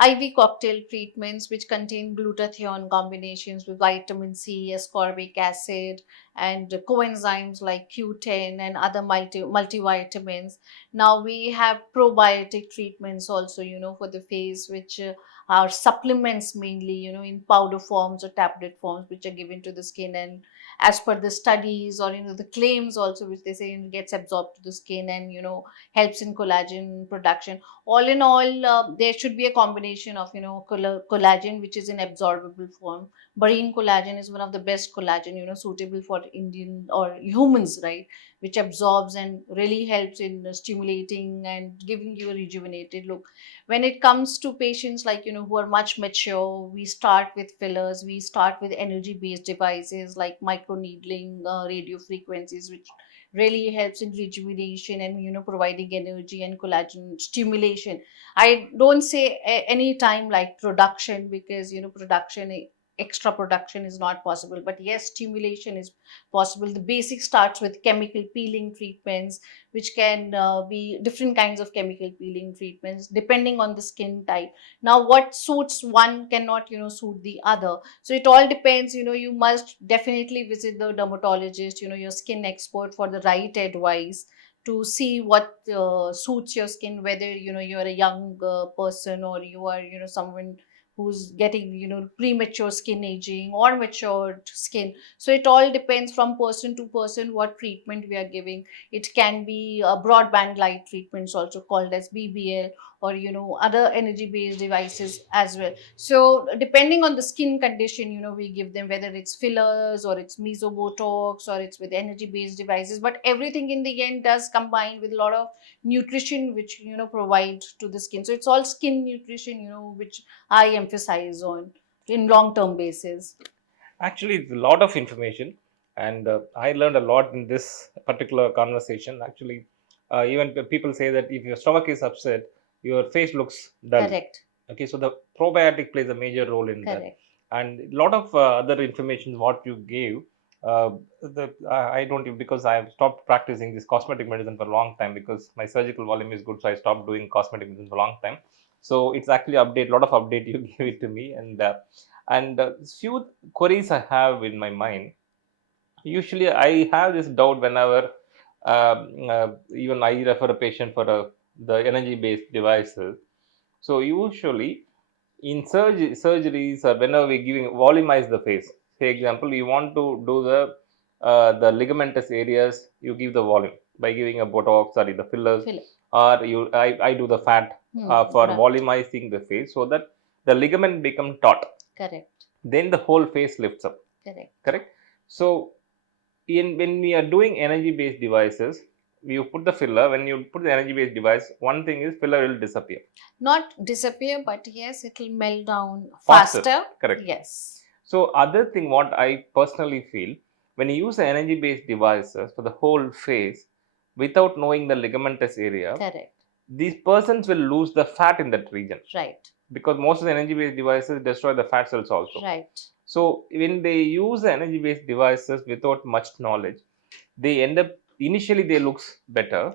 IV cocktail treatments which contain glutathione combinations with vitamin C, ascorbic acid, and coenzymes like Q10 and other multivitamins. Now we have probiotic treatments also, for the face, which are supplements mainly, in powder forms or tablet forms, which are given to the skin. And as per the studies or, the claims also, which they say gets absorbed to the skin and, helps in collagen production. All in all, there should be a combination of, collagen, which is in absorbable form. Marine collagen is one of the best collagen, suitable for Indian or humans, right? Which absorbs and really helps in stimulating and giving you a rejuvenated look. When it comes to patients like, who are much mature, we start with fillers, we start with energy based devices like microneedling, radio frequencies, which really helps in rejuvenation and, providing energy and collagen stimulation. I don't say any time like production, because, production, extra production is not possible, but yes, stimulation is possible. The basic starts with chemical peeling treatments, which can be different kinds of chemical peeling treatments depending on the skin type. Now what suits one cannot, suit the other. So it all depends. You must definitely visit the dermatologist, your skin expert, for the right advice to see what suits your skin, whether, you're a young person, or you are, someone who's getting, premature skin aging or matured skin. So it all depends from person to person what treatment we are giving. It can be broadband light treatments, also called as BBL, or, other energy based devices as well. So depending on the skin condition, we give them, whether it's fillers or it's mesobotox or it's with energy based devices. But everything in the end does combine with a lot of nutrition, which, provide to the skin. So it's all skin nutrition, which I emphasize on in long term basis. Actually, it's a lot of information, and I learned a lot in this particular conversation. Actually, even people say that if your stomach is upset, your face looks dull. Correct. Okay, so the probiotic plays a major role in that, Correct. and a lot of other information what you gave. I don't because I have stopped practicing this cosmetic medicine for a long time because my surgical volume is good, so I stopped doing cosmetic medicine for a long time. So it's actually update, lot of update you give it to me, and few queries I have in my mind. Usually, I have this doubt whenever even I refer a patient for the energy-based devices. So usually, in surgeries or whenever we're giving volumize the face, say example, you want to do the ligamentous areas, you give the volume by giving a Botox or the fillers, Filler. or I do the fat for Right. volumizing the face so that the ligament become taut, Correct. then the whole face lifts up. Correct. Correct. So when we are doing energy based devices, you put the filler. When you put the energy based device, one thing is filler will disappear Not disappear, but yes, it will melt down faster. faster. Correct. Yes. So other thing what I personally feel, when you use the energy based devices for the whole face without knowing the ligamentous area, Correct. these persons will lose the fat in that region, Right. because most of the energy based devices destroy the fat cells also. Right. So when they use the energy based devices without much knowledge, they end up initially they looks better,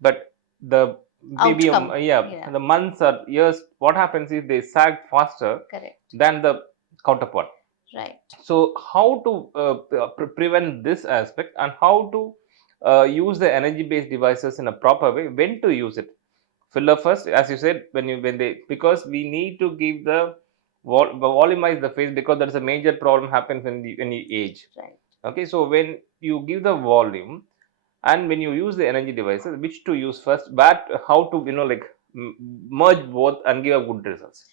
but the maybe Outcome. yeah, Yeah. the months or years, what happens is they sag faster Correct. than the counterpart. Right. So how to prevent this aspect, and how to use the energy based devices in a proper way, when to use it? Filler first, as you said, when they, because we need to give the volumize the face, because that's a major problem happens when you age. Right. Okay, so when you give the volume and when you use the energy devices, which to use first, but how to like merge both and give a good results.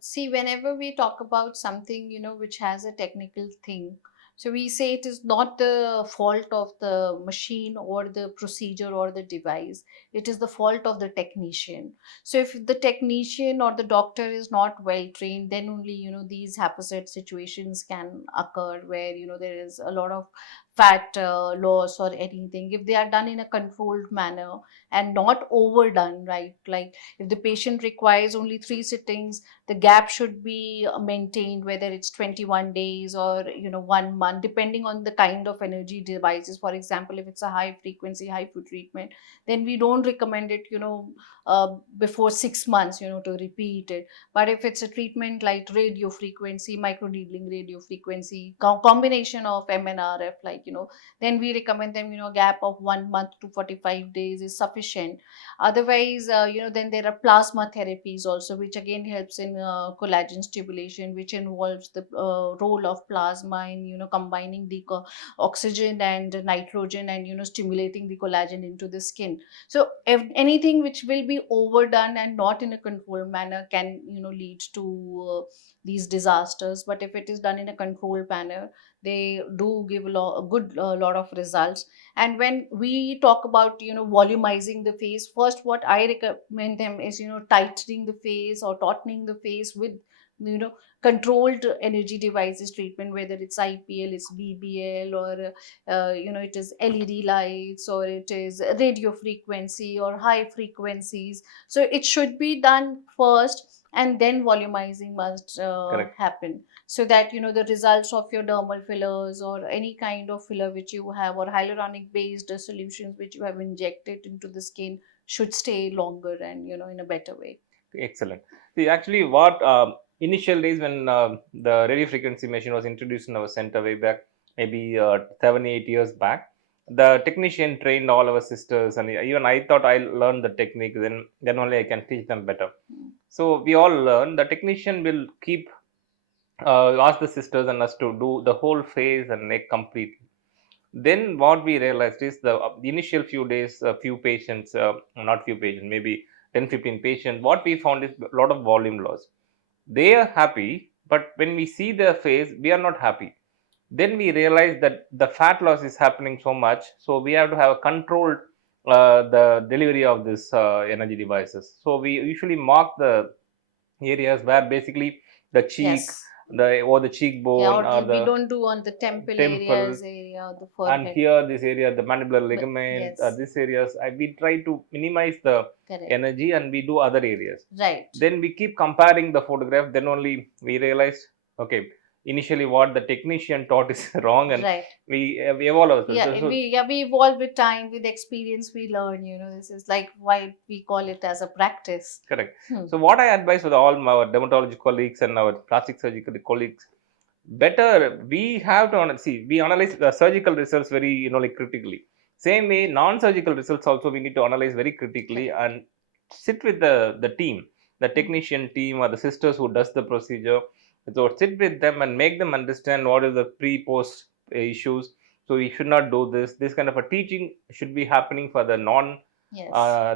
See, whenever we talk about something, which has a technical thing, so we say it is not the fault of the machine or the procedure or the device, it is the fault of the technician. So if the technician or the doctor is not well trained, then only, these haphazard situations can occur where, there is a lot of fat loss or anything, if they are done in a controlled manner and not overdone, right? Like if the patient requires only 3 sittings, the gap should be maintained, whether it's 21 days or 1 month, depending on the kind of energy devices. For example, if it's a high frequency HIFU treatment, then we don't recommend it before 6 months to repeat it. But if it's a treatment like radio frequency, microneedling radio frequency, combination of MNRF, like then we recommend them, gap of 1 month to 45 days is sufficient. Otherwise, then there are plasma therapies also, which again helps in collagen stimulation, which involves the role of plasma in combining the oxygen and nitrogen, and stimulating the collagen into the skin. So if anything which will be overdone and not in a controlled manner can lead to these disasters. But if it is done in a controlled manner, they do give a good lot of results. And when we talk about volumizing the face, first what I recommend them is tightening the face or tautening the face with controlled energy devices treatment, whether it's IPL, it's BBL, or it is LED lights, or it is radio frequency or high frequencies. So it should be done first, and then volumizing must Correct. happen, so that the results of your dermal fillers or any kind of filler which you have, or hyaluronic based solutions which you have injected into the skin, should stay longer and in a better way. Excellent. See, actually, what initial days when the radio frequency machine was introduced in our center way back, maybe 7, 8 years back, the technician trained all our sisters, and even I thought I learned the technique. Then only I can teach them better. Mm. So we all learn. The technician will keep ask the sisters and us to do the whole face and neck completely. Then what we realized is the initial few days, few patients, not few patients, maybe 10, 15 patients, what we found is a lot of volume loss. They are happy, but when we see their face, we are not happy. Then we realize that the fat loss is happening so much, so we have to have a controlled the delivery of this energy devices. So we usually mark the areas where basically the cheek, Yes. the or the Yeah, cheekbone, or or we the don't do on the temple temple, areas area, the and forehead. here this area, the mandibular But ligament, yes, this areas, we try to minimize the correct. energy and we do other areas. Right. Then we keep comparing the photograph, then only we realize, okay, initially what the technician taught is wrong, and Right. we evolve ourselves. Yeah, So we evolve with time, with experience we learn. This is like why we call it as a practice. correct. Hmm. So what I advise to all our dermatology colleagues and our plastic surgical colleagues, better we have to see, we analyze the surgical results very like critically. Same way, non-surgical results also we need to analyze very critically, Correct. and sit with the team, the Hmm. technician team or the sisters who does the procedure. So sit with them and make them understand what is the pre-post issues. So we should not do this. This kind of a teaching should be happening for the non Yes.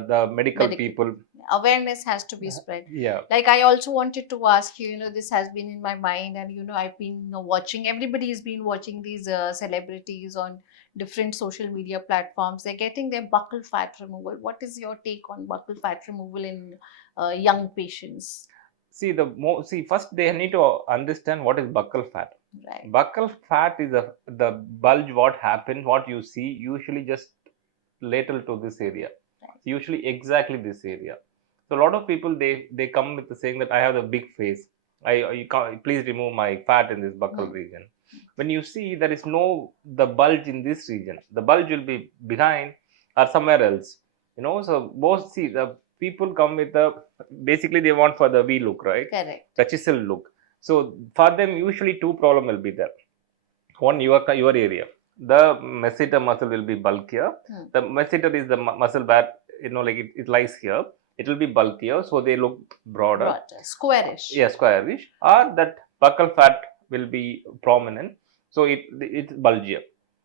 the medical Medical. people. Awareness has to be spread. Yeah, Like I also wanted to ask you, this has been in my mind, and I've been watching. Everybody's been watching these celebrities on different social media platforms. They're getting their buccal fat removal. What is your take on buccal fat removal in young patients? see see, first they need to understand what is buccal fat. Right. Buccal fat is the bulge what happens, what you see usually just lateral to this area, Right. usually exactly this area. So a lot of people they come with the saying that I have a big face, you can't, please remove my fat in this buccal Hmm. region. When you see there is no the bulge in this region, the bulge will be behind or somewhere else. So both, see, the people come with the, basically they want for the V look, right? Correct. The chisel look. So for them usually two problem will be there. One, your area, the masseter muscle will be bulkier. Hmm. The masseter is the muscle where like it lies here. It will be bulkier, so they look broader. Broader, squarish. Yeah, squarish. Or that buccal fat will be prominent, so it's bulgier.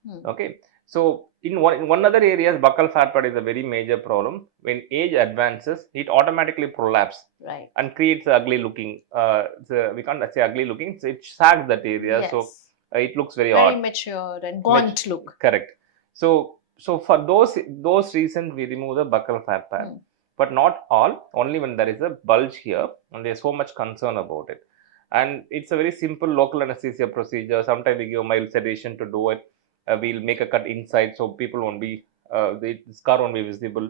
Hmm. Okay. So in one other areas, buccal fat part is a very major problem. When age advances, it automatically prolapse. Right. And creates ugly looking. We can't say ugly looking. So it sags that area. Yes. So it looks very Very odd. mature and gaunt look. Correct. So for those reasons, we remove the buccal fat pad. Hmm. But not all. Only when there is a bulge here, and there's so much concern about it. And it's a very simple local anesthesia procedure. Sometimes we give mild sedation to do it. we'll make a cut inside so people won't be the scar won't be visible.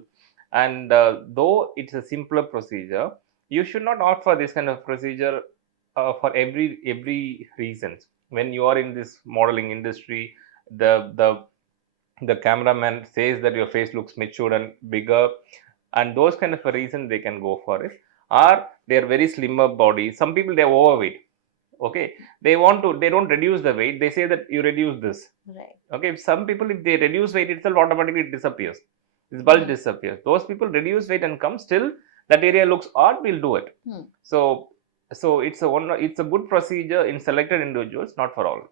And though it's a simpler procedure, you should not opt for this kind of procedure for every reasons. When you are in this modeling industry, the cameraman says that your face looks matured and bigger, and those kind of a reason they can go for it. Or they're very slimmer body. Some people they're overweight. Okay, they don't reduce the weight. They say that you reduce this. Right. Okay, some people if they reduce weight itself automatically it disappears. This bulge disappears. Those people reduce weight and come still that area looks odd. We'll do it. Hmm. So it's a good procedure in selected individuals, not for all.